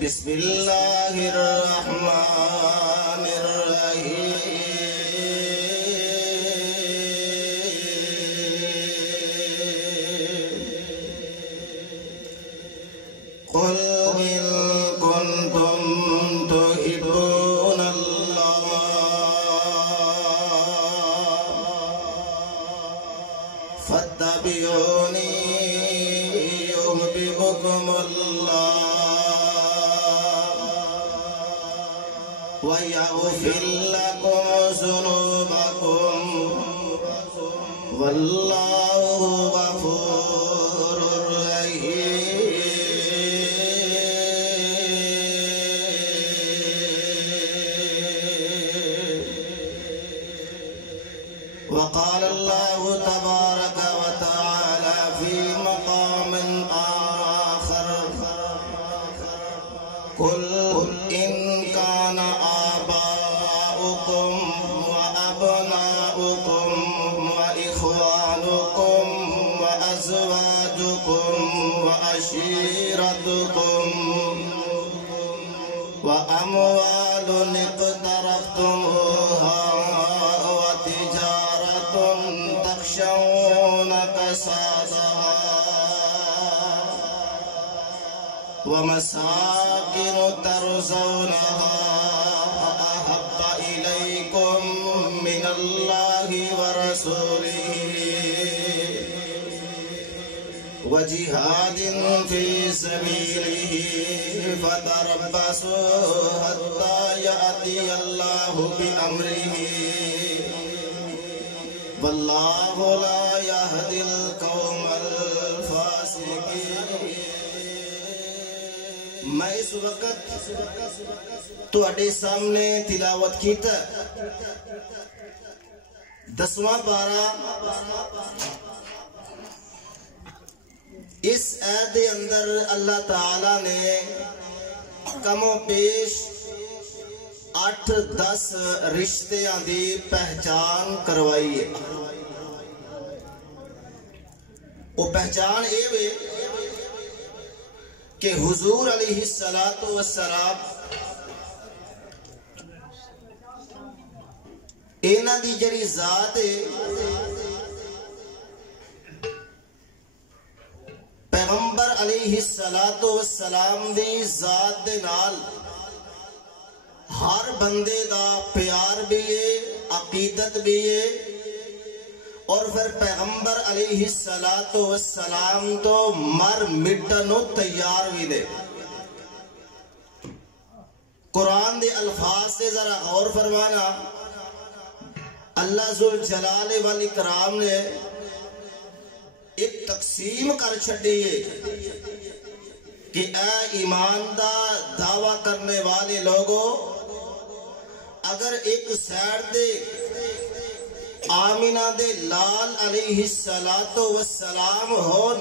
بسم اللہ الرحمن الرحیم قل ان کنتم تحبون اللہ فاتبعونی يحببكم الله ويغفر لكم ذنوبكم والله غفور رحيم وقال الله تبارك وتعالى في مقام آخر قل إن كان آباؤكم وأبناؤكم وإخوانكم وأزواجكم وعشيرتكم وأموال اقترفتموها وتجارة تخشون كسادها ومساكن ترضونها أحب إليكم من الله ورسوله وجهاد في سبيله فتربصوا حتى يأتي الله بأمره والله لا يهدي القوم الفاسقين. میں اس وقت تواڈے سامنے تلاوت کیتا 10واں پارا. اس آیت دے اندر اللہ تعالی نے کم و بیش 8-10 رشتیاں دی پہچان کروائی ہے. وہ پہچان اے وے کہ حضور علیہ السلام اینا دی جڑی ذات ہے پیغمبر علیہ السلام دی ذات دے نال ہر بندے دا پیار بھی ہے، عقیدت بھی ہے، اور پھر پیغمبر علیہ السلام تو مر مٹنو تیار بھی دے. قرآن دے الفاظ سے ذرا غور فرمانا. اللہ ذوالجلال والاکرام نے ایک تقسیم کر چھڑی ہے کہ اے ایمان دا دعویٰ کرنے والے لوگوں، اگر ایک سائر دے آمینہ دے لال علیہ السلام ہون،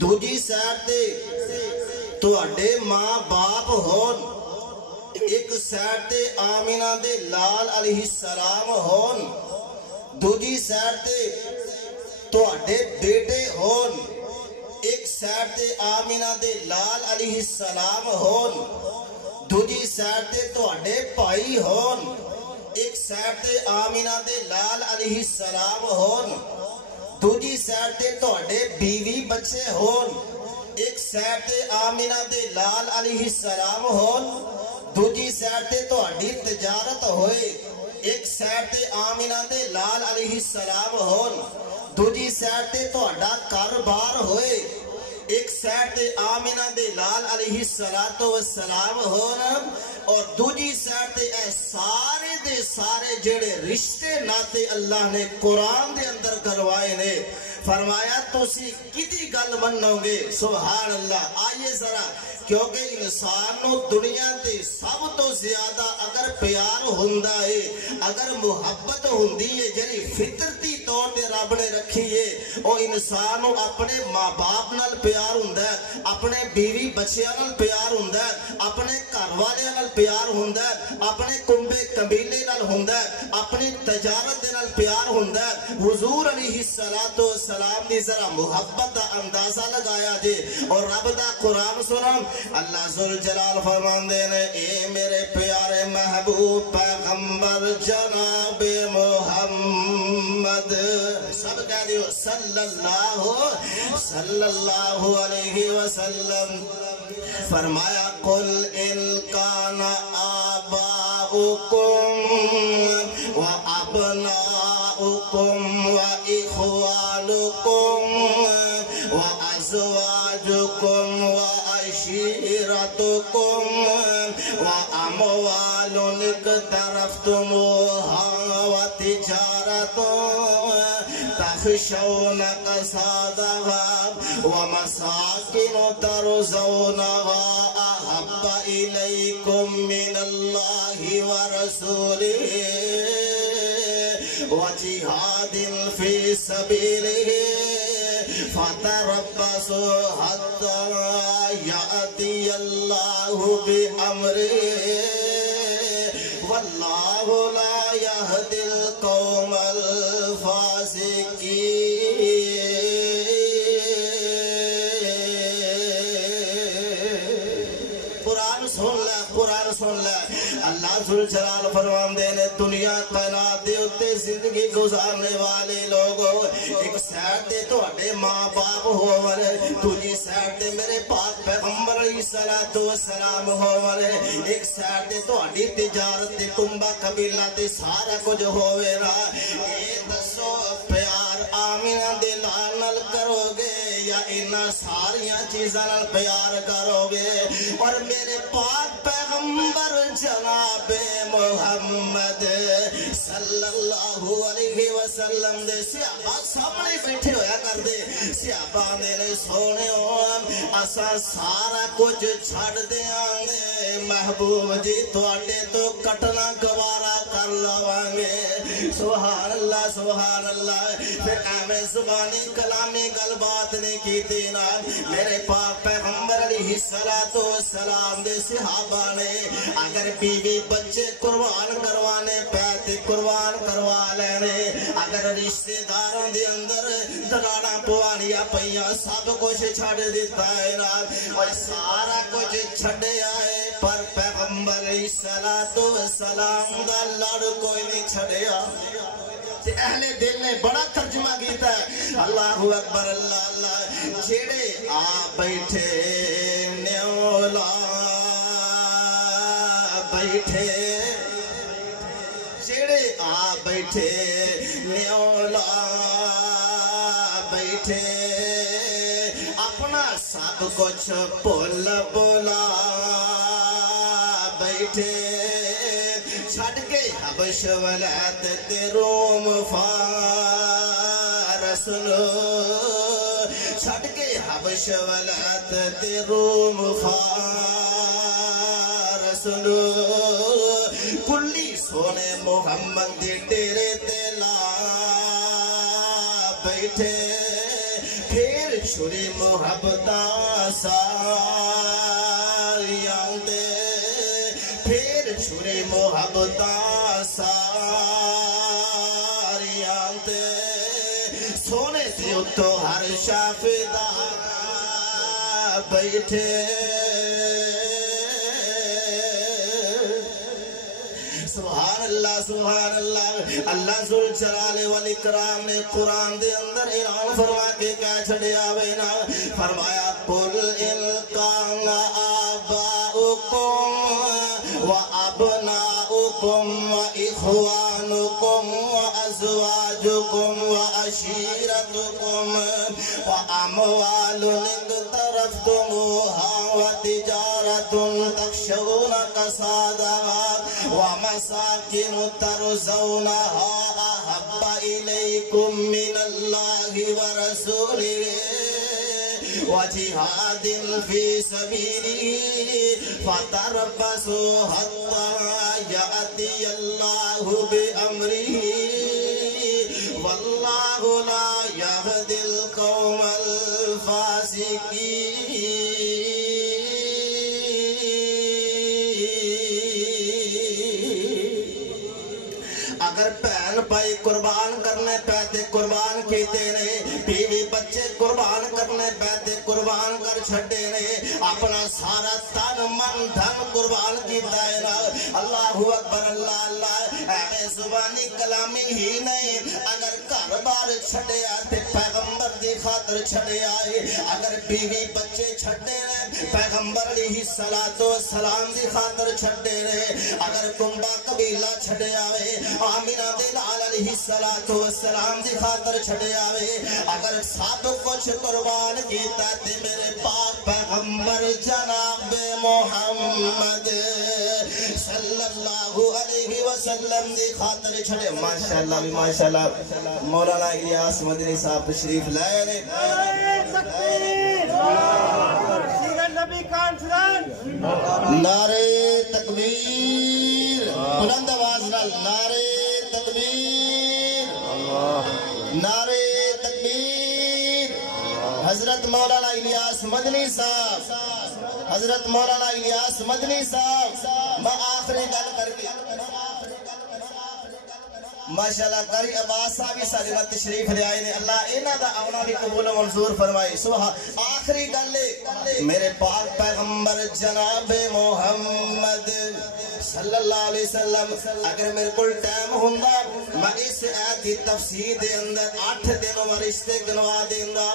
دوجی سائر دے تو اڈے ماں باپ ہون، ایک سائر دے آمینہ دے لال علیہ السلام ہون، دوجی سائر دے تو اڈے بیٹے ہون، ایک سائر دے آمینہ دے لال علیہ السلام ہون، دوجی سائر دے تو اڈے پائی ہون، ایک سائر دے آمینہ دے لال علیہ السلام ہون، دوجی سائر دے تو اڈے بیوی بچے ہون، ایک سائر دے آمینہ دے لال علیہ السلام ہون، دوجی سائر دے تو اڈی تجارت ہوئے، ایک سائر دے آمینہ دے لال علیہ السلام ہون، دوجی سائر دے تو اڈا کاروبار ہوئے، ایک سائر دے آمینہ دے لال علیہ السلام ہونا، اور دوجی سائر دے اے سارے دے سارے جڑے رشتے ناتے اللہ نے قرآن دے اندر کروائے نے. فرمایا تسی کدی گل منو گے؟ سبحان اللہ. آئیے ذرا، کیونکہ انسان نو دنیا تے سب تو زیادہ اگر پیار ہوندا ہے، اگر محبت ہوندی ہے، جڑی فطرتی طور تے رب نے رکھی ہے، او انسان نو اپنے ماں باپ نال پیار ہوندا ہے، اپنے بیوی بچیاں نال پیار ہوندا ہے، اپنے گھر والیاں نال پیار ہوندا ہے، اپنے کنبے قبیلے نال ہوندا ہے، اپنی تجارت دے نال پیار ہوندا ہے، حضور علیہ السلام دی ذرا محبت دا اندازہ لگایا جے اور رب دا قرآن سنم اللہ ذوالجلال فرماندے نے اے میرے پیارے محبوب پیغمبر جناب محمد سب کہہ دیو صلی اللہ علیہ وسلم فرمایا قل ان کان آباؤکم و ابناؤکم و اخوانکم و ازواجکم و عشیرتکم و اموال اقترفتموها و تجارت تخشون کسادها و مساکن ترضونها احب الیکم من اللہ ورسولہ وجہاد فی سبیلہ فتربصوا حتی یأتی اللہ بأمرہ واللہ لا یہدی القوم الفاسقین قرآن سن لے اللہ ذوالجلال فرماندے نے دنیا کائنات دے اتے زندگی گزارنے والے لوگوں ایک سائڈ دے تو اڈے ماں باپ ہوئے دوجی سائڈ دے میرے پاک پیغمبر علیہ السلام ہوئے ایک سائڈ دے تو اڈی تجارت دے کنبہ قبیلہ دے سارا کچھ ہوئے نا اے دسو پیار آمینہ دے لانل کرو گے یا انہا ساریاں چیزاں پیار کرو گے اور میرے پاک پیغمبر جناب محمد صلی اللہ علیہ وسلم دے صحابہ سامنے بیٹھے ہویا کر دے صحابہ میرے سونے اسا سارا کچھ چھڑ دے آنگے محبوب جی تو آٹے تو کٹنا گوارا کر لوانگے سبحان اللہ پھر اہمیں زبانی کلامی گل بات نہیں کی تینا میرے پاک پیغمبر علیہ السلام دے صحابہ نے اگر بیوی بچے قربان کروانے پیتے قربان کروا لینے اگر رشتہ داروں دے اندر دلانا پوانیا پہیا سب کچھ چھڑ دیتا ہے اور سارا کچھ چھڑے آئے پر پیغمبر علیہ السلام دا لڑ کوئی نہیں چھڑیا اہل دل نے بڑا ترجمہ کیتا ہے اللہ اکبر اللہ جیڑے آ بیٹھے نیولا بیٹھے جیڑے آ بیٹھے نیولا بیٹھے اپنا سب کچھ بھول بولا بیٹھے چھڑ کے حبش ولایت تے روم فارس لو چھڑ کے حبش ولایت تے روم فارس لو کلی سونے محمد دی ڈیرے تے لا بیٹھے پھر چھری محبتہ ساریاں دے پھر چھری محبتہ ساریاں دے سونے سے اتو ہر شافدہ بیٹھے سبحان اللہ اللہ ذوالجلال والاکرام نے قرآن دے اندر اعلان فرما کے کہہ چھڑیا بینا فرمایا قل ان کان آباؤکم و ابناؤکم و اخوانکم و ازواجکم و عشیرتکم و اموال اقترفتموها و تجارت تخشون کسادها و مساکن ترضونها احب الیکم من اللہ ورسولہ وجہاد فی سبیلہ فتربصوا حتی یأتی اللہ بأمرہ واللہ لا یہدی القوم الفاسقین اگر پہن پائی قربان کرنے پیتے چھڈے نے اپنا سارا تن من دھن قربان کیتا ہے نا اللہ اکبر اللہ اللہ اے زبانی کلامی ہی نہیں اگر گھر بار چھڈیا تے پیغمبر دی خاطر چھڈیا ہے اگر بیوی بچے چھڈے نے پیغمبر علیہ الصلوۃ والسلام دی خاطر چھڈے نے اگر کنبا قبیلہ چھڈیا ہے آمینہ دے لال علیہ الصلوۃ والسلام دی خاطر چھڈیا ہے اگر سب کچھ قربان کیتا تے میرے پاک پیغمبر جناب محمد صلی اللہ علیہ وسلم دی خاطر چھڈے ماشاءاللہ بھی ماشاءاللہ مولانا الیاس مدنی صاحب تشریف لائے نے نعرہ تکبیر بلند آواز نال نعرہ تکبیر نعرہ تکبیر حضرت مولانا الیاس مدنی صاحب حضرت مولانا الیاس مدنی صاحب میں آخری گل کر کے ماشاءاللہ قاری عباس صاحب یہ سالمت تشریف لے آئے نے اللہ انہاں دا آنا بھی قبول و منظور فرمائے سبحان آخری گل میرے پاک پیغمبر جناب محمد صلی اللہ علیہ وسلم اگر میرے کل ٹائم ہوندا میں اس آیت دی تفسیر دے اندر 8 دن رشتے گنوا دیندا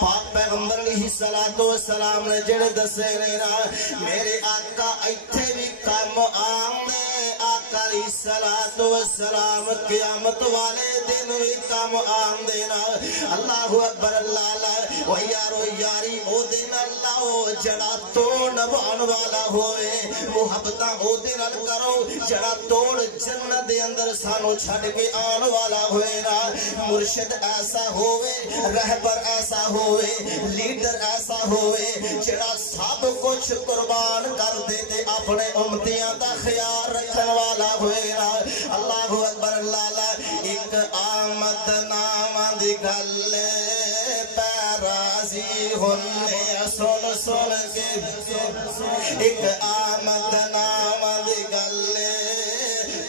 پاک پیغمبر علیہ الصلوۃ والسلام نے جڑے دسے نے نا میرے آقا ایتھے بھی کام آندے آقا علیہ الصلوۃ والسلام قیامت والے دن بھی کام آندے نا اللہ اکبر اللہ اللہ و یارو یاری او دن اللہ جڑا توڑ نبھان والا ہوئے محبتاں او دن کرو جڑا توڑ جنت دے اندر سانو چھڑ کے آن والا ہوئے نا مرشد ایسا ہوئے رہبر ایسا ہوئے لیڈر ایسا ہوئے جڑا سب کچھ قربان کر دے تے اپنے امتیاں دا خیال رکھن والا ہوئے نا اللہ اکبر اللہ ایک آمد نام دی گل پیرازی ہونے سن سن کے ایک آمد نام دی گل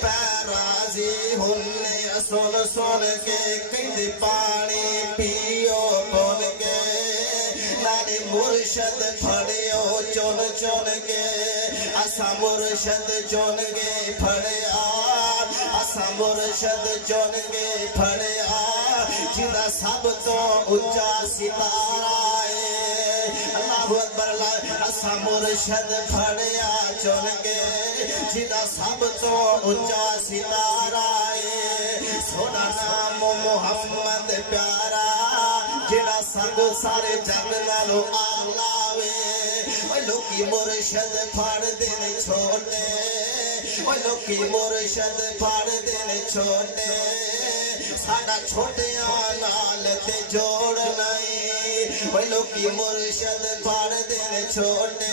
پیرازی ہونے سن سن کے کہیں پانی پیو کن کے نارے مرشد پھڑیو چون چون کے اسا مرشد چون کے پھڑیا اسا مرشد چون کے پھڑیا جدا سب تو اچا ستارہ ہے اللہ اکبر اللہ اسا مرشد پھڑیا چون کے جدا سب تو اچا ستارہ ہے سونا نام محمد پیارا جڑا سب سارے جگ نالو آلہ وے لوکی مرشد پھڑ دین چھوٹے لوکی مرشد پھڑ دین چھوٹے ساڈا چھوٹیاں نال تے جوڑ نہیں لوکی مرشد پھڑ دین چھوٹے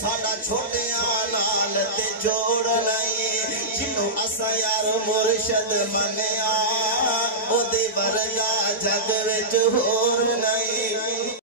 ساڈا چھوٹیاں نال تے جوڑ نہیں جنوں اسا یار مرشد منیا او دے ورگا جگ وچ ہور نہیں